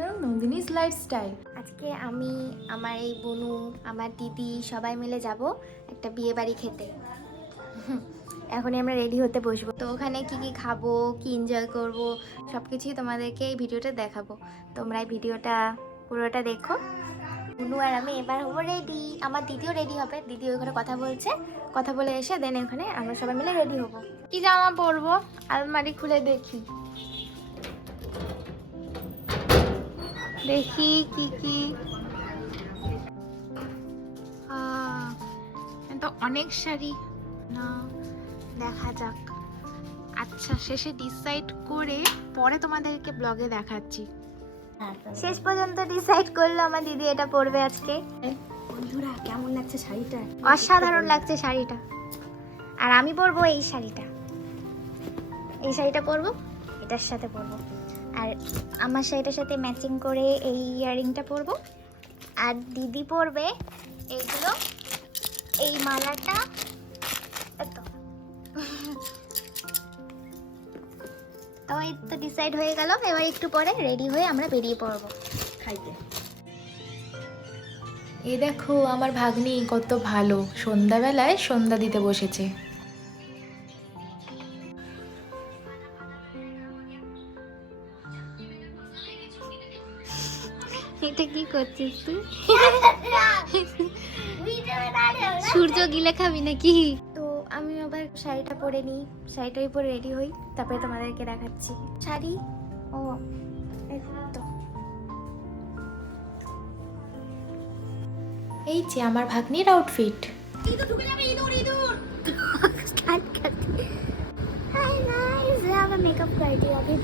Channel Nandini's lifestyle. আজকে আমি আমার এই বোনু আমার দিদি সবাই মিলে যাব একটা বিয়ে বাড়ি খেতে। এখনই আমরা রেডি হতে বসবো, তো ওখানে কি কি খাবো, কি এনজয় করব, সব কিছুই তোমাদেরকে এই ভিডিওটা দেখাবো। তোমরা এই ভিডিওটা পুরোটা দেখো। বোনু আর আমি এবার হবো রেডি, আমার দিদিও রেডি হবে। দিদি ওখানে কথা বলছে, কথা বলে এসে দেন ওখানে আমরা সবাই মিলে রেডি হবো। কি জামা পরবো আলমারি খুলে দেখি দেখি কি কি। তো অনেক শাড়ি না, দেখা যাক। আচ্ছা, শেষে ডিসাইড করে পরে তোমাদেরকে ব্লগে দেখাচ্ছি। শেষ পর্যন্ত ডিসাইড করলো আমার দিদি এটা পরবে আজকে। বন্ধুরা কেমন লাগছে শাড়িটা? অসাধারণ লাগছে শাড়িটা। আর আমি পরবো এই শাড়িটা, এই শাড়িটা পরবো, এটার সাথে পরবো। আর আমার শাড়িটার সাথে ম্যাচিং করে এই ইয়াররিংটা পরবো। আর দিদি পরবে এইগুলো, এই মালাটা। তো এই তো ডিসাইড হয়ে গেল। এবার একটু পরে রেডি হয়ে আমরা বেরিয়ে পড়বো খাইতে। এ দেখো আমার ভাগ্নি কত ভালো, সন্ধ্যাবেলায় সন্ধ্যা দিতে বসেছে। এটা কি করছিস তুই? সূর্য গিলে খাবি নাকি? তো আমি আবার শাড়িটা পরে নিই, শাড়িটাই পরে রেডি হই, তারপরে তোমাদেরকে দেখাচ্ছি। শাড়ি ও তো এই যে আমার ভাগ্নির আউটফিট। मेकअप कर दिया अभी।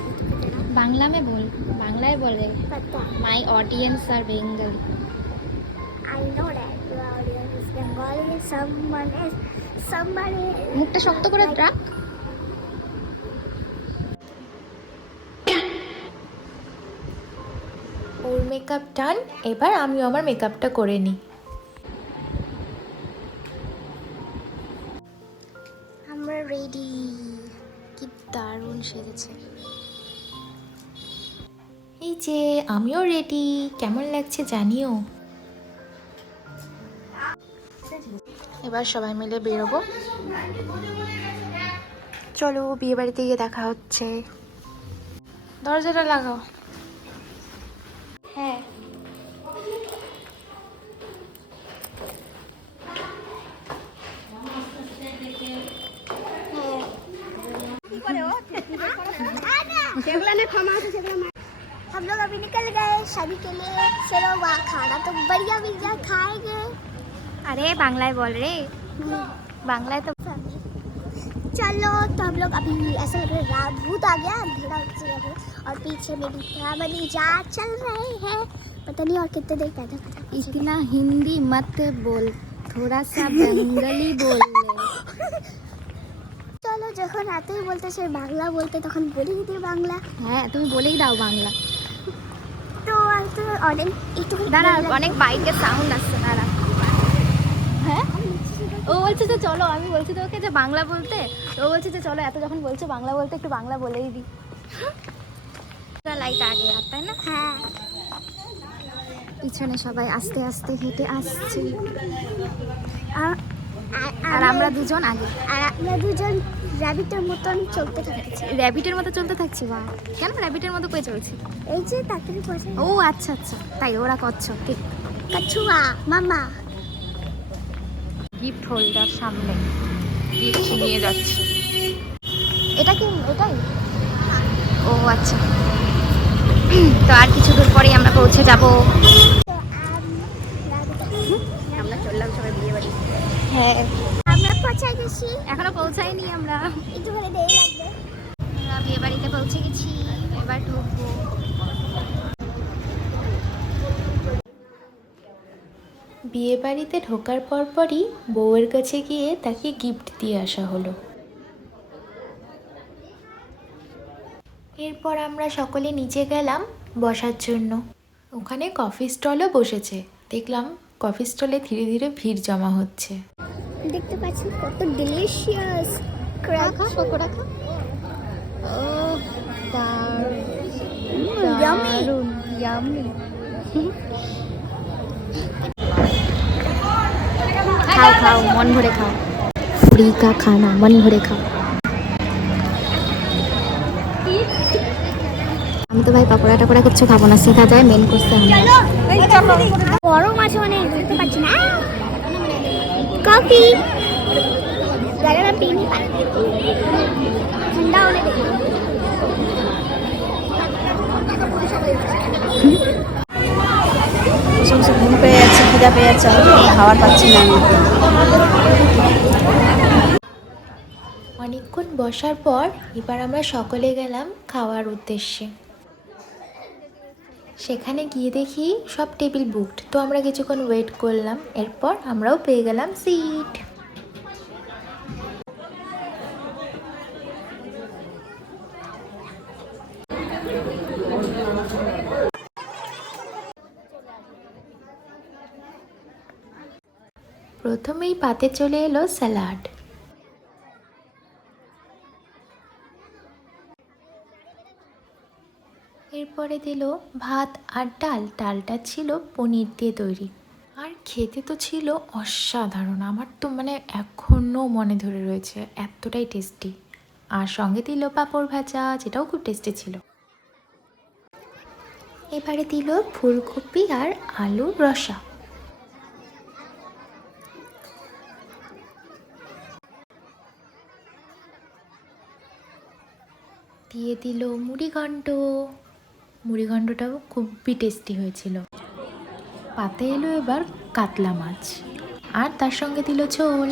बांग्ला में बोल, बांग्ला में बोल रहे। पता my audience are Bengali. I know that your audience is Bengali. Somebody মুখটা শক্ত করে রাখ। ওর মেকআপ ডান, এবার আমিও আমার মেকআপটা করে নিই। আমরা রেডি। কি দারুণ সেজেছে। এই যে আমিও রেডি, কেমন লাগছে জানিও। এবার সবাই মিলে বেরোবো। চলো বিয়ে বাড়িতে গিয়ে দেখা হচ্ছে। দরজাটা লাগাও। হ্যাঁ हम लोग अभी निकल गए शादी के लिए। चलो वहाँ खाना तो बढ़िया मिल जाए, खाएंगे। अरे बांग्ला बोल रहे, बांग्ला तो। चलो तो हम लोग अभी ऐसा लग रहा है रात भूत आ गया, अंधेरा हो गया और पीछे मेरी फैमिली जा चल रहे हैं। पता नहीं और कितने देर पैदा कर। इतना हिंदी मत बोल, थोड़ा सा बंगाली बोल ले। চলো যখন রাতেই বলতে সে বাংলা বলতে, তখন বলে দিতে বাংলা। হ্যাঁ তুমি বলেই দাও বাংলা। তো আর তো অনেক একটু দাঁড়া, অনেক বাইকের সাউন্ড আসছে, দাঁড়া। হ্যাঁ ও বলছে যে চলো, আমি বলছি তো ওকে যে বাংলা বলতে, ও বলছে যে চলো এত যখন বলছো বাংলা বলতে একটু বাংলা বলেই দিই। লাইট আগে আর তাই না? হ্যাঁ। পিছনে সবাই আস্তে আস্তে হেঁটে আসছে আর আমরা দুজন আগে। আর আমরা দুজন র্যাবিটের মতন চলতে থাকছি। র্যাবিটের মতো চলতে থাকছি। বা কেন র্যাবিটের মতো কই চলছি? এই যে তাড়াতাড়ি বসে। ও আচ্ছা আচ্ছা, তাই ওরা কচ্ছপ, ঠিক। কছুয়া মামা। গিফট হোল্ডার সামনে গিফট নিয়ে যাচ্ছে। এটা কি এটাই? ও আচ্ছা। তো আর কিছু দূর পরেই আমরা পৌঁছে যাব। আমরা চললাম সবাই বিয়ে বাড়ি। হ্যাঁ আমরা পৌঁছে গেছি। এখনো পৌঁছাইনি আমরা, একটু করে দেরি লাগবে। আমরা বিয়ে বাড়িতে পৌঁছে গেছি, এবার ঢুকবো। বিয়ে বাড়িতে ঢোকার পরপরই বউয়ের কাছে গিয়ে তাকে গিফট দিয়ে আসা হলো। এরপর আমরা সকলে নিচে গেলাম বসার জন্য। ওখানে কফি স্টলও বসেছে। দেখলাম কফি স্টলে ধীরে ধীরে ভিড় জমা হচ্ছে। দেখতে পাচ্ছেন কত ডিলিশিয়াস পকোড়া খা। ও ইয়ামি। ইয়াম্মি। খাও খাও, মন ভরে খাও। फ्री का खाना मन भरे खाओ। আমি তো ভাই পাকোড়া টাকোড়া কিচ্ছু খাবো না, সিধা যায় মেন কোর্সে আমরা। গরম আছে মানে বুঝতে পারছি না। কফি জায়গাটা পিনি পাই ঠান্ডা হলে ঘুম পেয়ে যাচ্ছে, খিদা পেয়ে যাচ্ছে, খাবার পাচ্ছি না আমি। অনেকক্ষণ বসার পর এবার আমরা সকলে গেলাম খাওয়ার উদ্দেশ্যে। সেখানে গিয়ে দেখি সব টেবিল বুকড, তো আমরা কিছুক্ষণ ওয়েট করলাম, এরপর আমরাও পেয়ে গেলাম সিট। প্রথমেই পাতে চলে এলো স্যালাড, এরপরে দিল ভাত আর ডাল। ডালটা ছিল পনির দিয়ে তৈরি, আর খেতে তো ছিল অসাধারণ। আমার তো মানে এখনও মনে ধরে রয়েছে, এতটাই টেস্টি। আর সঙ্গে দিল পাঁপড় ভাজা, যেটাও খুব টেস্টি ছিল। এবারে দিল ফুলকপি আর আলুর রসা। দিয়ে দিল মুড়িঘণ্ট। মুড়িঘণ্টটাও খুবই টেস্টি হয়েছিল। পাতে এলো এবার কাতলা মাছ, আর তার সঙ্গে দিল ঝোল।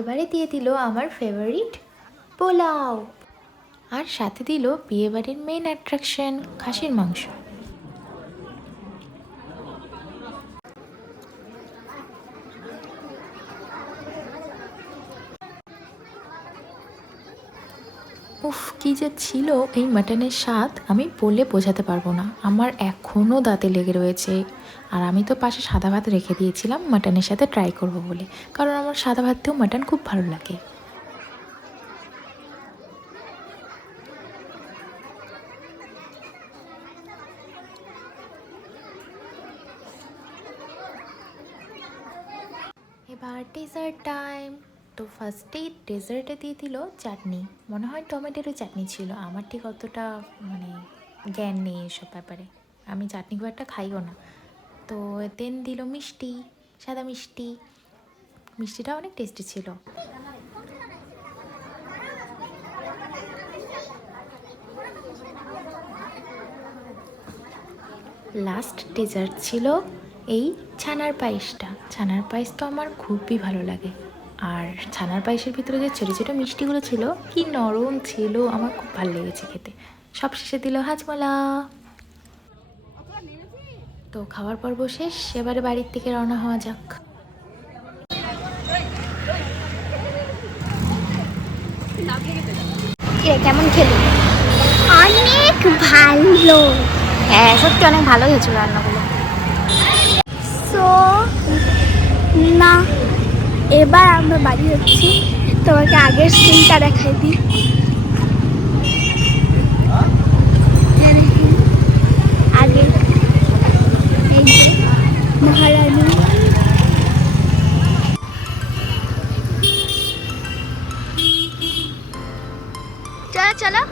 এবারে দিয়ে দিল আমার ফেভারিট পোলাও, আর সাথে দিল বিয়েবাড়ির মেইন অ্যাট্রাকশন খাসির মাংস। উফ, কি যে ছিল এই মাটনের স্বাদ, আমি বলে বোঝাতে পারবো না। আমার এখনও দাঁতে লেগে রয়েছে। আর আমি তো পাশে সাদা ভাত রেখে দিয়েছিলাম মাটনের সাথে ট্রাই করব বলে, কারণ আমার সাদা ভাতেও মাটন খুব ভালো লাগে। এবার ডেজার্ট টাইম। তো ফার্স্টেই ডেজার্টে দিয়ে দিল চাটনি, মনে হয় টমেটোর চাটনি ছিল। আমার ঠিক অতটা মানে জ্ঞান নেই এসব ব্যাপারে, আমি চাটনি খুব একটা খাইও না। তো দেন দিল মিষ্টি, সাদা মিষ্টি। মিষ্টিটা অনেক টেস্টি ছিল। লাস্ট ডেজার্ট ছিল এই ছানার পায়েসটা। ছানার পায়েস তো আমার খুবই ভালো লাগে, আর ছানার পায়েসের ভিতরে যে ছোটো ছোটো মিষ্টিগুলো ছিল কি নরম ছিল, আমার খুব ভালো লেগেছে খেতে। সব শেষে দিল হাজমোলা। তো খাওয়ার পর্ব শেষ, এবারে বাড়ির থেকে রওনা হওয়া যাক। কেমন খেলি? অনেক ভালো। হ্যাঁ সত্যি অনেক ভালো হয়েছিল রান্নাগুলো। সো না, এবার আমরা বাড়ি যাচ্ছি। তোমাকে আগের সিনটা দেখাই দিই। আগে এই যে মহারানী, চলো চলো।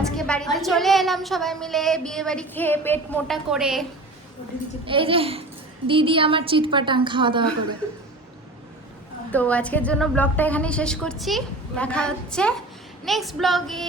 আজকে বাড়িতে চলে এলাম সবাই মিলে বিয়ে বাড়ি খেয়ে পেট মোটা করে। এই যে দিদি আমার চিটপাটাং খাওয়া দাওয়া করে। তো আজকের জন্য ব্লগটা এখানেই শেষ করছি, দেখা হচ্ছে নেক্সট ব্লগে।